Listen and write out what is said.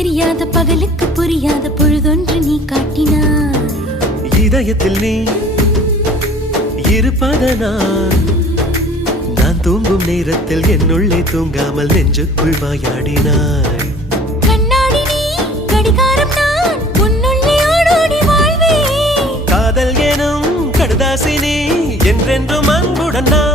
தெரியாத பகலுக்கு புரியாத பொழுதொன்று நீ காட்டினாய். இதயத்தில் நீ இருப்பதனால் நான் தூங்கும் நேரத்தில் என்னுள்ளே தூங்காமல் நெஞ்சுக்குள் வாயாடினாய். கண்ணாடி நீ கடிகாரம் நான் உன்னுள்ளே ஓடோடி வாழ்வே. காதல் எனும் கடுதாசி நீ என்றென்றும் அன்புடன் நான்